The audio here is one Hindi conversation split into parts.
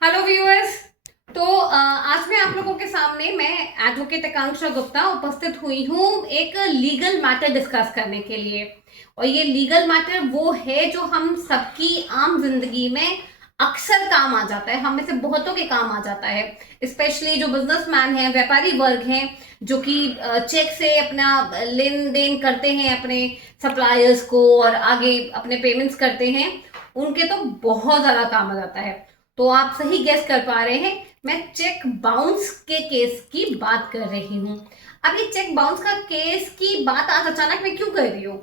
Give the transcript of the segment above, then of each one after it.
Hello viewers. तो आज मैं आप लोगों के सामने मैं एडवोकेट आकांक्षा गुप्ता उपस्थित हुई हूँ एक लीगल मैटर डिस्कस करने के लिए। और ये लीगल मैटर वो है जो हम सबकी आम जिंदगी में अक्सर काम आ जाता है, हम में से बहुतों के काम आ जाता है। स्पेशली जो बिजनेसमैन हैं, व्यापारी वर्ग हैं, जो कि चेक से अपना लेन देन करते हैं अपने सप्लायर्स को और आगे अपने पेमेंट्स करते हैं, उनके तो बहुत ज्यादा काम आ जाता है। तो आप सही गेस कर पा रहे हैं, मैं चेक बाउंस के केस की बात कर रही हूँ। अब ये चेक बाउंस का केस की बात आज अचानक मैं क्यों कर रही हूँ?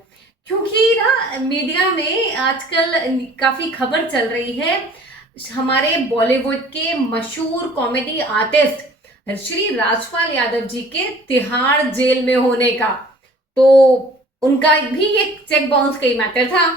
क्योंकि ना मीडिया में आजकल काफी खबर चल रही है हमारे बॉलीवुड के मशहूर कॉमेडी आर्टिस्ट श्री राजपाल यादव जी के तिहाड़ जेल में होने का। तो उनका भी एक चेक बाउंस का ही मैटर था।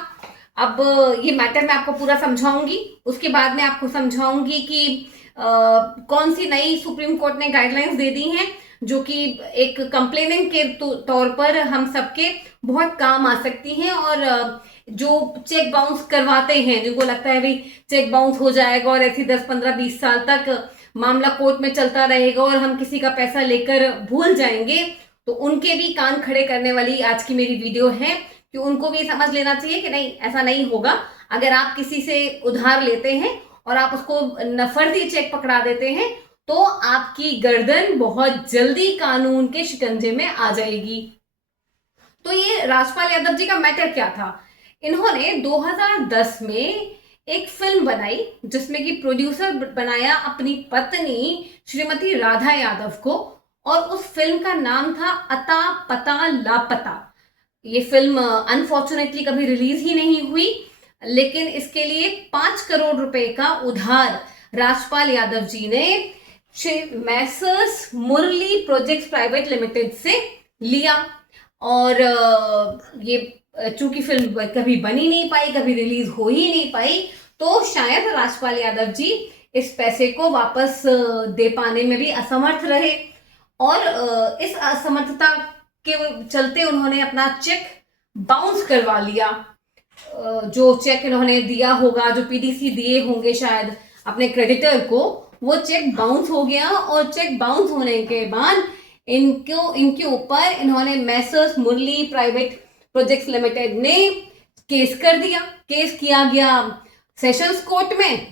अब ये मैटर मैं आपको पूरा समझाऊंगी, उसके बाद में आपको समझाऊंगी कि कौन सी नई सुप्रीम कोर्ट ने गाइडलाइंस दे दी हैं जो कि एक कंप्लेनेंट के तौर पर हम सबके बहुत काम आ सकती हैं। और जो चेक बाउंस करवाते हैं, जिनको लगता है भाई चेक बाउंस हो जाएगा और ऐसी 10 15 20 साल तक मामला कोर्ट में चलता रहेगा और हम किसी का पैसा लेकर भूल जाएंगे, तो उनके भी कान खड़े करने वाली आज की मेरी वीडियो है कि उनको भी समझ लेना चाहिए कि नहीं, ऐसा नहीं होगा। अगर आप किसी से उधार लेते हैं और आप उसको फर्जी चेक पकड़ा देते हैं तो आपकी गर्दन बहुत जल्दी कानून के शिकंजे में आ जाएगी। तो ये राजपाल यादव जी का मैटर क्या था? इन्होंने 2010 में एक फिल्म बनाई जिसमें कि प्रोड्यूसर बनाया अपनी पत्नी श्रीमती राधा यादव को, और उस फिल्म का नाम था अता पता लापता। ये फिल्म अनफॉर्चुनेटली कभी रिलीज ही नहीं हुई, लेकिन इसके लिए 5 करोड़ रुपए का उधार राजपाल यादव जी ने मैसर्स मुरली प्रोजेक्ट्स प्राइवेट लिमिटेड से लिया। और ये चूंकि फिल्म कभी बनी नहीं पाई, कभी रिलीज हो ही नहीं पाई, तो शायद राजपाल यादव जी इस पैसे को वापस दे पाने में भी असमर्थ रहे। और इस असमर्थता के चलते उन्होंने अपना चेक बाउंस करवा लिया। जो चेक इन्होंने दिया होगा, जो पीडीसी दिए होंगे शायद अपने क्रेडिटर को, वो चेक बाउंस हो गया। और चेक बाउंस होने के बाद इनके ऊपर इन्होंने मैसर्स मुरली प्राइवेट प्रोजेक्ट्स लिमिटेड ने केस कर दिया। केस किया गया सेशंस कोर्ट में,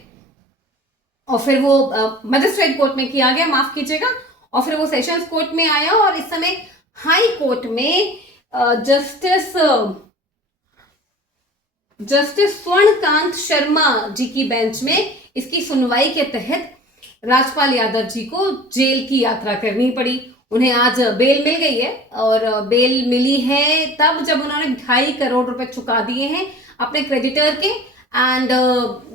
और फिर वो मजिस्ट्रेट कोर्ट में किया गया, माफ कीजिएगा, और फिर वो सेशंस कोर्ट में आया। और इस समय हाई कोर्ट में जस्टिस स्वर्णकांत शर्मा जी की बेंच में इसकी सुनवाई के तहत राजपाल यादव जी को जेल की यात्रा करनी पड़ी। उन्हें आज बेल मिल गई है, और बेल मिली है तब जब उन्होंने 2.5 करोड़ रुपए चुका दिए हैं अपने क्रेडिटर के। एंड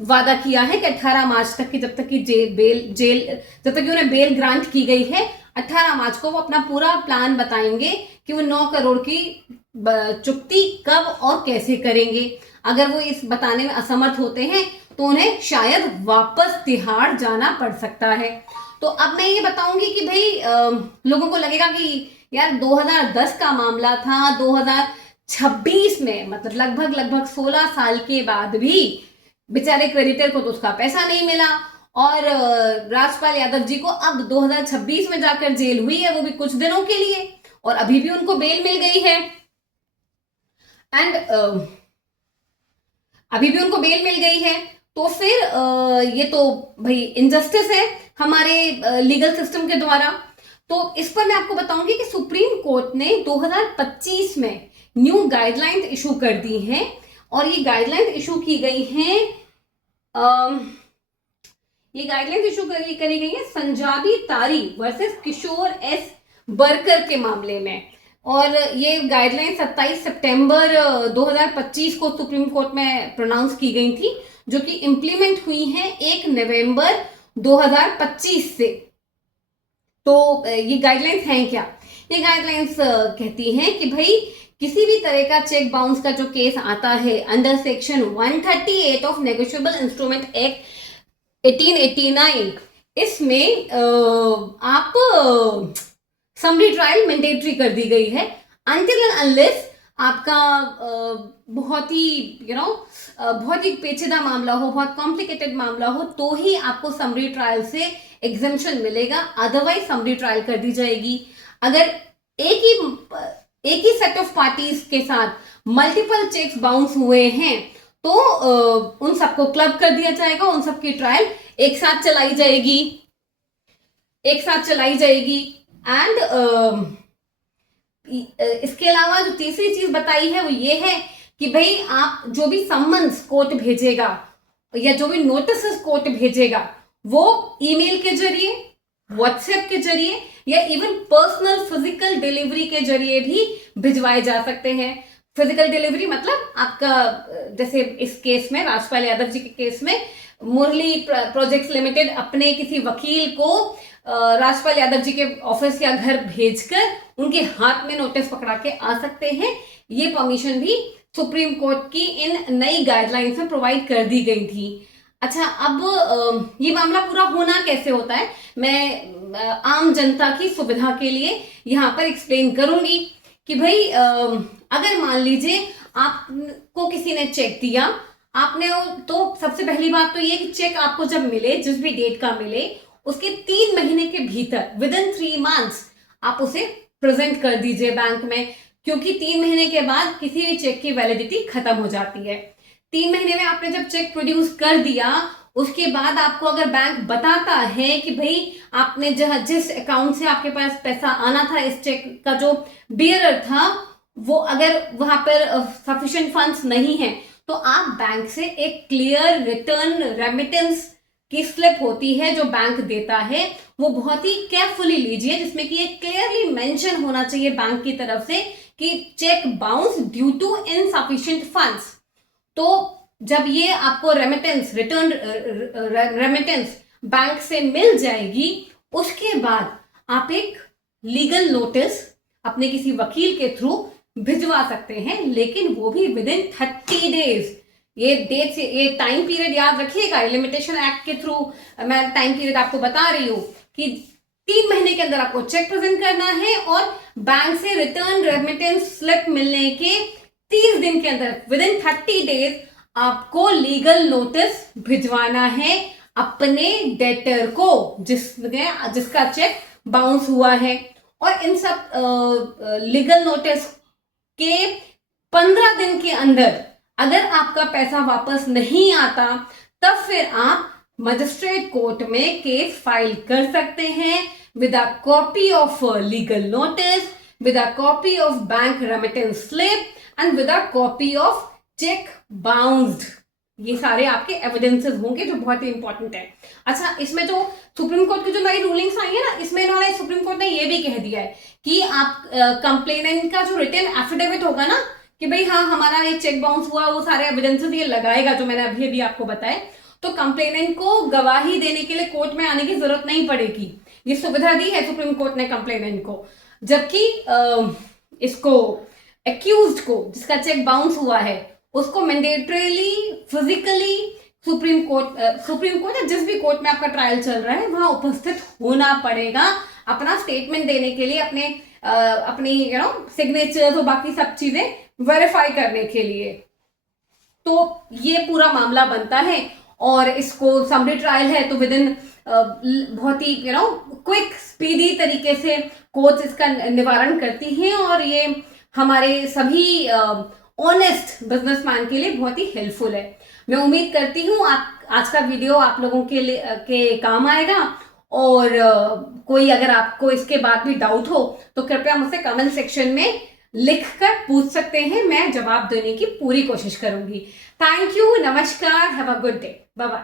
वादा किया है कि 18 मार्च तक की, जब तक कि जब तक कि उन्हें बेल ग्रांट की गई है, 18 मार्च को वो अपना पूरा प्लान बताएंगे कि वो 9 करोड़ की चुकती कब और कैसे करेंगे। अगर वो इस बताने में असमर्थ होते हैं तो उन्हें शायद वापस तिहाड़ जाना पड़ सकता है। तो अब मैं ये बताऊंगी कि भाई लोगों को लगेगा कि यार 2010 का मामला था, 2026 में, मतलब लगभग 16 साल के बाद भी बेचारे क्रेडिटर को तो उसका पैसा नहीं मिला। और राजपाल यादव जी को अब 2026 में जाकर जेल हुई है, वो भी कुछ दिनों के लिए, और अभी भी उनको बेल मिल गई है। एंड अभी भी उनको बेल मिल गई है। तो फिर ये तो भाई इनजस्टिस है हमारे लीगल सिस्टम के द्वारा। तो इस पर मैं आपको बताऊंगी कि सुप्रीम कोर्ट ने 2025 में न्यू गाइडलाइंस इशू कर दी हैं, और ये गाइडलाइंस इशू की गई हैं, ये गाइडलाइंस इशू करी गई है संजाबी तारी वर्सेस किशोर एस बरकर के मामले में। और ये गाइडलाइन 27 सितंबर 2025 को सुप्रीम कोर्ट में प्रोनाउंस की गई थी, जो कि इंप्लीमेंट हुई है 1 नवंबर 2025 से। तो ये गाइडलाइंस हैं क्या? ये गाइडलाइंस कहती हैं कि भाई किसी भी तरह का चेक बाउंस का जो केस आता है under section 138 of negotiable instrument act 1889, इसमें आप समरी ट्रायल मैंडेटरी कर दी गई है अनटिल एंड अनलेस आपका बहुत ही बहुत ही पेचीदा मामला हो, बहुत कॉम्प्लिकेटेड मामला हो, तो ही आपको समरी ट्रायल से एग्जेम्पशन मिलेगा, अदरवाइज समरी ट्रायल कर दी जाएगी। अगर एक ही सेट ऑफ पार्टीज के साथ मल्टीपल चेक्स बाउंस हुए हैं तो उन सबको क्लब कर दिया जाएगा, उन सबकी ट्रायल एक साथ चलाई जाएगी। एंड इसके अलावा जो तीसरी चीज बताई है वो ये है कि भाई आप जो भी सम्मन्स कोर्ट भेजेगा या जो भी नोटिस कोर्ट भेजेगा वो ईमेल के जरिए, व्हाट्सएप के जरिए या इवन पर्सनल फिजिकल डिलीवरी के जरिए भी भिजवाए जा सकते हैं। फिजिकल डिलीवरी मतलब आपका, जैसे इस केस में राजपाल यादव जी के केस में मुरली प्रोजेक्ट्स लिमिटेड अपने किसी वकील को राजपाल यादव जी के ऑफिस या घर भेजकर उनके हाथ में नोटिस पकड़ा के आ सकते हैं। ये परमिशन भी सुप्रीम कोर्ट की इन नई गाइडलाइंस में प्रोवाइड कर दी गई थी। अच्छा, अब ये मामला पूरा होना कैसे होता है, मैं आम जनता की सुविधा के लिए यहाँ पर एक्सप्लेन करूंगी कि भाई अगर मान लीजिए आपको किसी ने चेक दिया, आपने तो सबसे पहली बात तो ये कि चेक आपको जब मिले, जिस भी डेट का मिले, उसके 3 महीने के भीतर विदिन 3 मंथ्स आप उसे प्रेजेंट कर दीजिए बैंक में, क्योंकि 3 महीने के बाद किसी भी चेक की वैलिडिटी खत्म हो जाती है। 3 महीने में आपने जब चेक प्रोड्यूस कर दिया, उसके बाद आपको अगर बैंक बताता है कि भाई आपने जिस अकाउंट से आपके पास पैसा आना था, इस चेक का जो बियरर था वो अगर वहां पर सफिशिएंट फंड्स नहीं है, तो आप बैंक से एक क्लियर रिटर्न रेमिटेंस की स्लिप होती है जो बैंक देता है, वो बहुत ही केयरफुली लीजिए, जिसमें कि ये क्लियरली मेंशन होना चाहिए बैंक की तरफ से कि cheque bounce due to insufficient funds. तो जब ये आपको रेमिटेंस, रिटर्न रेमिटेंस बैंक से मिल जाएगी, उसके बाद आप एक लीगल नोटिस अपने किसी वकील के थ्रू भिजवा सकते हैं, लेकिन वो भी विदिन 30 डेज। ये डेट से, ये टाइम पीरियड याद रखिएगा, लिमिटेशन एक्ट के थ्रू मैं टाइम पीरियड आपको बता रही हूं कि 3 महीने के अंदर आपको चेक प्रेजेंट करना है और बैंक से रिटर्न रेमिटेंस स्लिप मिलने के 30 दिन के अंदर, विदिन 30 डेज, आपको लीगल नोटिस भिजवाना है अपने डेटर को जिसका चेक बाउंस हुआ है। और इन सब लीगल नोटिस के 15 दिन के अंदर अगर आपका पैसा वापस नहीं आता, तब फिर आप मजिस्ट्रेट कोर्ट में केस फाइल कर सकते हैं with a copy of legal notice, with a copy of bank remittance slip and with a copy of cheque bounced. ये सारे आपके एविडेंसेस होंगे जो बहुत ही इंपॉर्टेंट है। अच्छा, इसमें जो सुप्रीम कोर्ट की जो नई रूलिंग्स आई है ना, इसमें इन्होंने, सुप्रीम कोर्ट ने ये भी कह दिया है कि आप कंप्लेनेंट का जो रिटन एफिडेविट होगा ना कि भाई हाँ हमारा ये चेक बाउंस हुआ, वो सारे एविडेंसेस ये लगाएगा जो मैंने अभी अभी आपको बताए, तो कंप्लेनेंट को गवाही देने के लिए कोर्ट में आने की जरूरत नहीं पड़ेगी। ये सुविधा दी है सुप्रीम कोर्ट ने कंप्लेनेंट को। जबकि इसको एक्यूज्ड को, जिसका चेक बाउंस हुआ है, उसको मैंडेटरीली फिजिकली सुप्रीम कोर्ट या जिस भी कोर्ट में आपका ट्रायल चल रहा है वहां उपस्थित होना पड़ेगा, अपना स्टेटमेंट देने के लिए, अपनी सिग्नेचर्स और बाकी सब चीजें वेरीफाई करने के लिए। तो ये पूरा मामला बनता है और इसको समरी ट्रायल है तो विदिन बहुत ही क्विक स्पीडी तरीके से कोर्ट इसका निवारण करती हैं और ये हमारे सभी ऑनेस्ट बिजनेसमैन के लिए बहुत ही हेल्पफुल है। मैं उम्मीद करती हूँ आज का वीडियो आप लोगों के काम आएगा और कोई अगर आपको इसके बाद भी डाउट हो तो कृपया मुझसे कमेंट सेक्शन में लिखकर पूछ सकते हैं, मैं जवाब देने की पूरी कोशिश करूंगी। थैंक यू, नमस्कार, have a good day, bye bye.